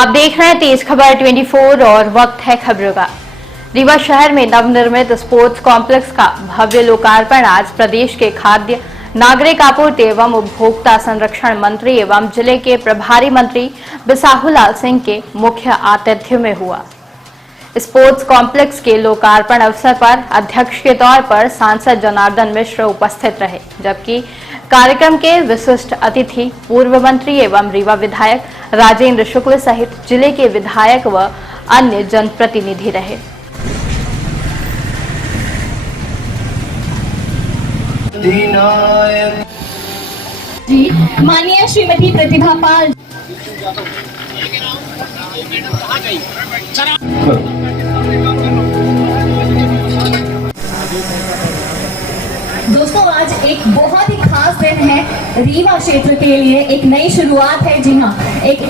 आप देख रहे हैं तेज खबर 24 और वक्त है खबरों का। रीवा शहर में नवनिर्मित स्पोर्ट्स कॉम्प्लेक्स का भव्य लोकार्पण आज प्रदेश के खाद्य नागरिक आपूर्ति एवं उपभोक्ता संरक्षण मंत्री एवं जिले के प्रभारी मंत्री बिसाहुलाल सिंह के मुख्य आतिथ्य में हुआ। स्पोर्ट्स कॉम्प्लेक्स के लोकार्पण अवसर पर अध्यक्ष के तौर पर सांसद जनार्दन मिश्र उपस्थित रहे, जबकि कार्यक्रम के विशिष्ट अतिथि पूर्व मंत्री एवं रीवा विधायक राजेंद्र शुक्ल सहित जिले के विधायक व अन्य जनप्रतिनिधि रहे। जी माननीय श्रीमती प्रतिभा पाल दोस्तों, आज एक बहुत ही खास दिन है रीवा क्षेत्र के लिए, एक नई शुरुआत है। जी हाँ, एक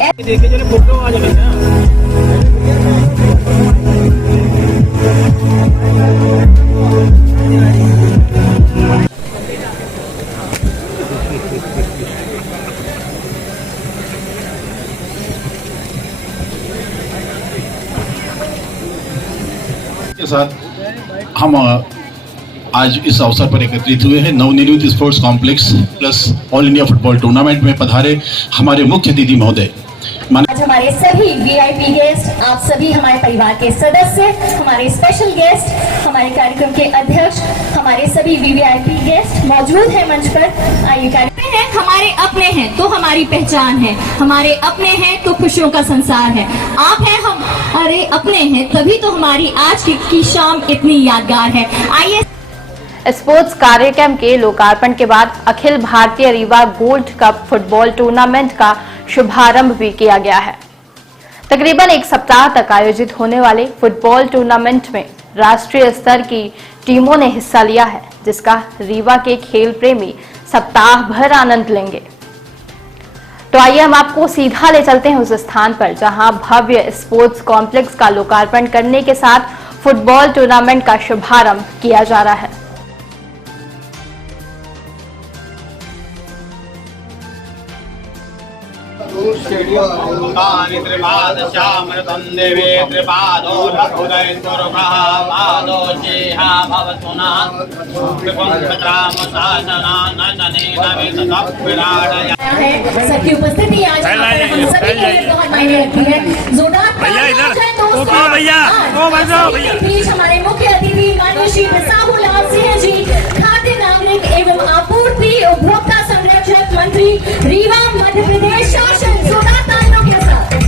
के साथ हम आज इस अवसर पर एकत्रित हुए हैं। नवनिर्मित sports complex plus all India football tournament में पधारे हमारे मुख्य अतिथि महोदय, आज हमारे सभी वीआईपी गेस्ट, आप सभी हमारे परिवार के सदस्य, हमारे स्पेशल गेस्ट, हमारे कार्यक्रम के अध्यक्ष, हमारे सभी वीवीआईपी गेस्ट मौजूद हैं मंच पर। आइए, कार्यक्रम है हमारे अपने हैं तो हमारी पहचान है, हमारे अपने हैं तो खुशियों का संसार है। आप हैं, हम अरे अपने हैं, तभी तो हमारी आज की शाम इतनी यादगार है। आइए, स्पोर्ट्स कार्यक्रम के लोकार्पण के बाद Akhil Bharatiya Rewa gold cup football tournament का शुभारंभ भी किया गया है। तकरीबन एक सप्ताह तक आयोजित होने वाले फुटबॉल टूर्नामेंट में राष्ट्रीय स्तर की टीमों ने हिस्सा लिया है, जिसका रीवा के खेल प्रेमी सप्ताह भर आनंद लेंगे। तो आइए हम आपको सीधा ले चलते हैं उस स्थान पर जहां भव्य स्पोर्ट्स कॉम्प्लेक्स का लोकार्पण करने के साथ फुटबॉल टूर्नामेंट का शुभारंभ किया जा रहा है। सबकी उपस्थिति आज हम सभी के लिए बहुत मायने रखती है। जोरदार बीच हमारे मुख्य अतिथि माननीय श्री बिसाहुलाल सिंह जी, खाद्य नागरिक एवं आपूर्ति उपभोक्ता संरक्षण मंत्री रीवा मध्य प्रदेश शासन। जोरदार तालियों के साथ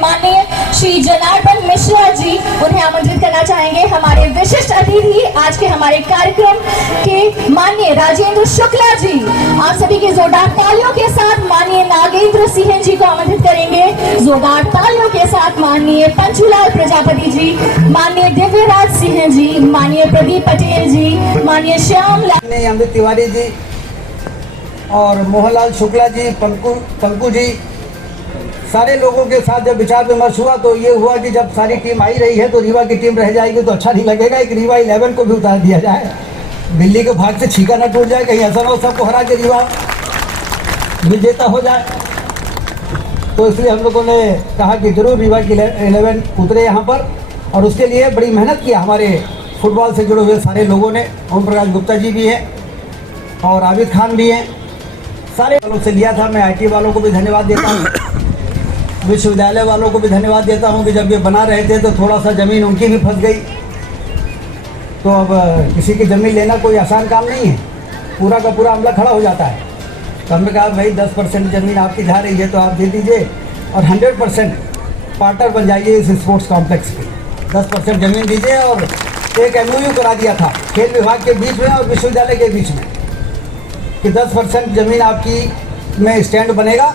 माननीय श्री जनार्दन मिश्रा जी, उन्हें आमंत्रित करना चाहेंगे। हमारे विशिष्ट अतिथि आज के हमारे कार्यक्रम के माननीय राजेंद्र शुक्ला जी, आप सभी के जोरदार तालियों के साथ माननीय नागेंद्र सिंह जी को आमंत्रित करेंगे। जोरदार तालियों के साथ माननीय पंचूलाल प्रजापति जी, माननीय दिव्यराज सिंह जी, माननीय प्रदीप पटेल जी, माननीय श्याम अमृत तिवारी जी और मोहनलाल शुक्ला जी, पंकु जी, सारे लोगों के साथ जब विचार विमर्श हुआ तो ये हुआ कि जब सारी टीम आई रही है तो रीवा की टीम रह जाएगी तो अच्छा नहीं लगेगा, एक रीवा 11 को भी उतार दिया जाए, दिल्ली के भाग से छीका न टूट जाए, कहीं ऐसा ना हो सबको हरा के रीवा विजेता हो जाए। तो इसलिए हम लोगों ने कहा कि जरूर रीवा की 11 उतरे यहाँ पर, और उसके लिए बड़ी मेहनत किया हमारे फुटबॉल से जुड़े हुए सारे लोगों ने। ओम प्रकाश गुप्ता जी भी हैं और आबिद खान भी हैं, सारे वालों से लिया था। मैं IT वालों को भी धन्यवाद देता हूँ, विश्वविद्यालय वालों को भी धन्यवाद देता हूं कि जब ये बना रहे थे तो थोड़ा सा ज़मीन उनकी भी फंस गई। तो अब किसी की ज़मीन लेना कोई आसान काम नहीं है, पूरा का पूरा अमला खड़ा हो जाता है। तो हमने कहा भाई 10% ज़मीन आपकी जा रही है तो आप दे दीजिए और 100% पार्टनर बन जाइए इस स्पोर्ट्स कॉम्प्लेक्स के। 10% ज़मीन दीजिए और एक MOU करा दिया था खेल विभाग के बीच में और विश्वविद्यालय के बीच में कि 10% ज़मीन आपकी में स्टैंड बनेगा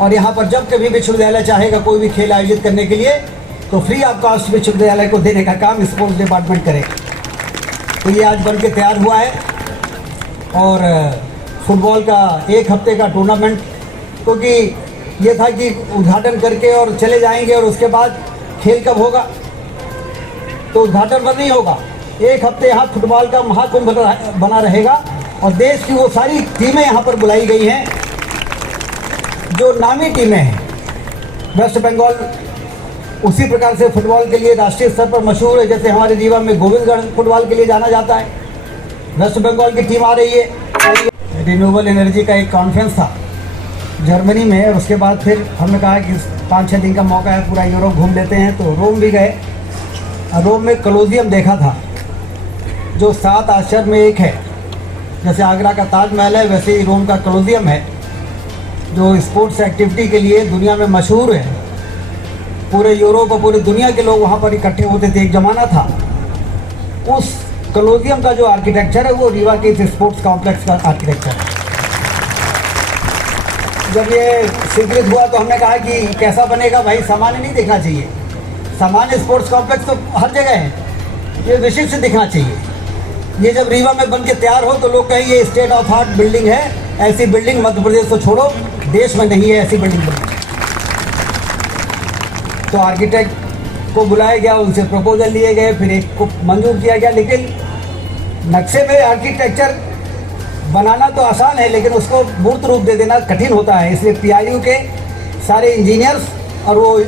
और यहाँ पर जब कभी विश्वविद्यालय चाहेगा कोई भी खेल आयोजित करने के लिए तो फ्री ऑफ कॉस्ट विश्वविद्यालय को देने का काम स्पोर्ट्स डिपार्टमेंट करेगा। तो ये आज बन के तैयार हुआ है और फुटबॉल का 1 हफ्ते का टूर्नामेंट, क्योंकि ये था कि उद्घाटन करके और चले जाएंगे और उसके बाद खेल कब होगा, तो उद्घाटन पर नहीं होगा। 1 हफ्ते यहाँ फुटबॉल का महाकुंभ बना रहेगा और देश की वो सारी टीमें यहाँ पर बुलाई गई हैं जो नामी टीमें हैं, वेस्ट बंगाल उसी प्रकार से फुटबॉल के लिए राष्ट्रीय स्तर पर मशहूर है। जैसे हमारे रीवा में गोविंदगढ़ फुटबॉल के लिए जाना जाता है, वेस्ट बंगाल की टीम आ रही है। रिन्यूएबल एनर्जी का एक कॉन्फ्रेंस था जर्मनी में, और उसके बाद फिर हमने कहा कि 5-6 दिन का मौका है, पूरा यूरोप घूम लेते हैं, तो रोम भी गए। रोम में कोलोसियम देखा था, जो 7 आश्चर्य में एक है। जैसे आगरा का ताजमहल है, वैसे ही रोम का कोलोसियम है, जो स्पोर्ट्स एक्टिविटी के लिए दुनिया में मशहूर है। पूरे यूरोप और पूरी दुनिया के लोग वहाँ पर इकट्ठे होते थे, एक ज़माना था। उस कोलोसियम का जो आर्किटेक्चर है वो रीवा के इस स्पोर्ट्स कॉम्प्लेक्स का आर्किटेक्चर है। जब ये स्वीकृत हुआ तो हमने कहा कि कैसा बनेगा भाई, सामान्य नहीं दिखना चाहिए। सामान्य स्पोर्ट्स कॉम्प्लेक्स तो हर जगह है, ये विशिष्ट दिखना चाहिए। ये जब रीवा में बन के तैयार हो तो लोग कहें ये स्टेट ऑफ आर्ट बिल्डिंग है, ऐसी बिल्डिंग मध्य प्रदेश को छोड़ो देश में नहीं है ऐसी बिल्डिंग बनी। तो आर्किटेक्ट को बुलाया गया, उनसे प्रपोजल लिए गए, फिर एक को मंजूर किया गया। लेकिन नक्शे में आर्किटेक्चर बनाना तो आसान है, लेकिन उसको मूर्त रूप दे देना कठिन होता है। इसलिए PIU के सारे इंजीनियर्स और वो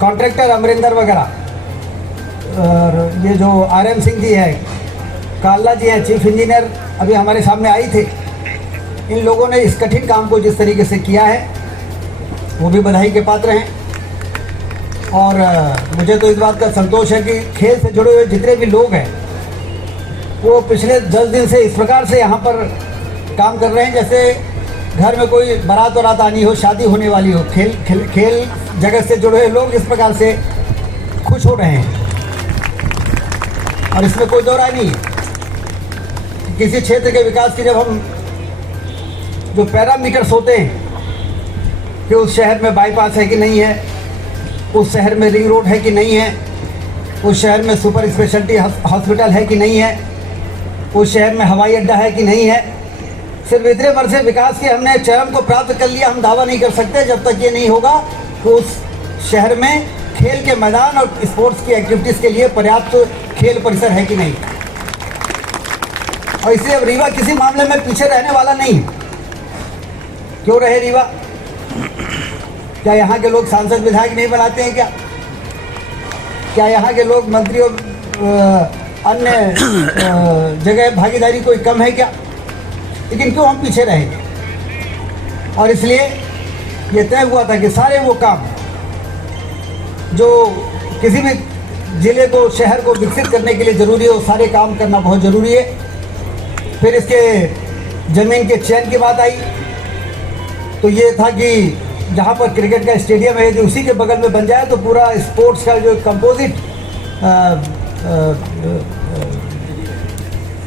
कॉन्ट्रैक्टर अमरिंदर वगैरह, और ये जो RM सिंह जी है, काल्ला जी हैं चीफ इंजीनियर, अभी हमारे सामने आई थे। इन लोगों ने इस कठिन काम को जिस तरीके से किया है वो भी बधाई के पात्र हैं। और मुझे तो इस बात का संतोष है कि खेल से जुड़े हुए जितने भी लोग हैं वो पिछले 10 दिन से इस प्रकार से यहाँ पर काम कर रहे हैं जैसे घर में कोई बारात वरात आनी हो, शादी होने वाली हो। खेल जगत से जुड़े हुए लोग इस प्रकार से खुश हो रहे हैं, और इसमें कोई दो राय नहीं है। किसी क्षेत्र के विकास की जब हम जो पैरामीटर्स होते हैं कि उस शहर में बाईपास है कि नहीं है, उस शहर में रिंग रोड है कि नहीं है, उस शहर में सुपर स्पेशलिटी हॉस्पिटल है कि नहीं है, उस शहर में हवाई अड्डा है कि नहीं है, सिर्फ इतने वर्ष से विकास के हमने चरम को प्राप्त कर लिया। हम दावा नहीं कर सकते जब तक ये नहीं होगा कि उस शहर में खेल के मैदान और स्पोर्ट्स की एक्टिविटीज़ के लिए पर्याप्त खेल परिसर है कि नहीं। और इसलिए अब रीवा किसी मामले में पीछे रहने वाला नहीं। क्यों रहे रीवा? क्या यहाँ के लोग सांसद विधायक नहीं बनाते हैं क्या? क्या यहाँ के लोग मंत्री और अन्य जगह भागीदारी कोई कम है क्या? लेकिन क्यों हम पीछे रहेंगे? और इसलिए ये तय हुआ था कि सारे वो काम जो किसी भी जिले को, शहर को विकसित करने के लिए ज़रूरी है, वो सारे काम करना बहुत ज़रूरी है। फिर इसके ज़मीन के चयन की बात आई तो ये था कि जहाँ पर क्रिकेट का स्टेडियम है यदि उसी के बगल में बन जाए तो पूरा स्पोर्ट्स का जो कंपोजिट